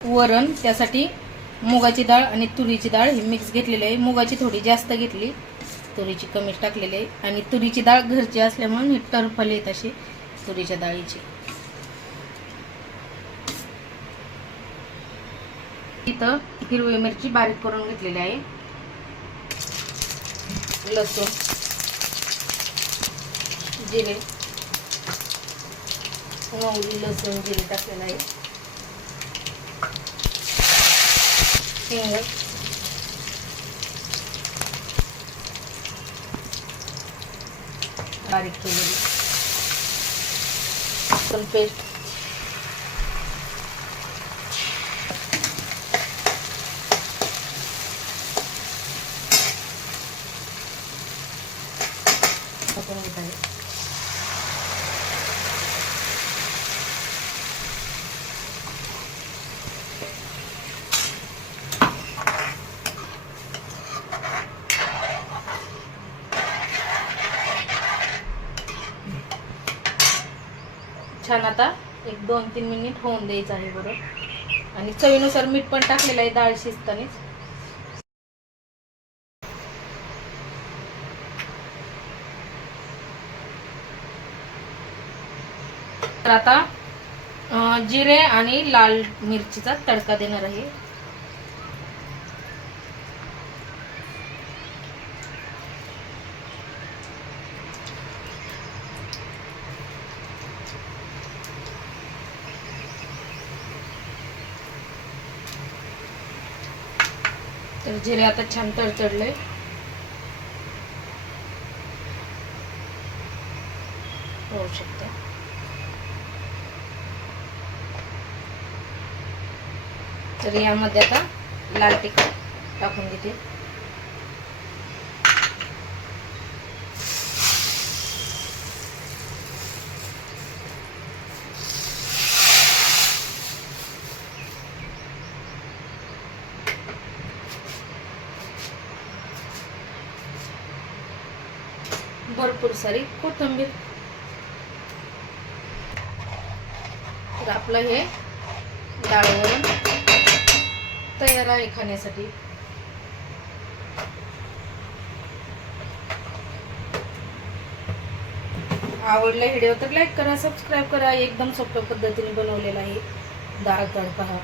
वरण त्यासाठी मुगाची डाळ आणि तुरीची डाळ ही मिक्स घेतलेली आहे. मुगाची थोडी जास्त घेतली तुरीची कमी टाकलेली आहे. आणि तुरीची डाळ घरची असल्यामुळे ही टरफल येत अशी तुरीच्या डाळीची. इथं हिरवी मिरची बारीक करून घेतलेली आहे. लसूण जिरे मोहरी लसूण जिरे टाकलेलं आहे. हिंग बारीक केलेली लसूण पेस्ट छान आता एक दोन तीन मिनिट होऊन द्यायचं आहे बरोबर आणि चवीनुसार मीठ पण टाकलेलं आहे डाळ शिजतानीच. तर आता जिरे आणि लाल मिरचीचा तडका देणार आहे. तर जिरे आता छान तडतडले. होऊ शकते. तर यामध्ये आता लाल तिखट टाकून घेते. भरपूर सारी कोथिंबीर. तर आपलं हे डाळवरण तयार आहे खाण्यासाठी. आवडला व्हिडिओ तर लाईक करा सबस्क्राईब करा. एकदम सोप्या पद्धतीने बनवलेला आहे. डाळ तडका हा.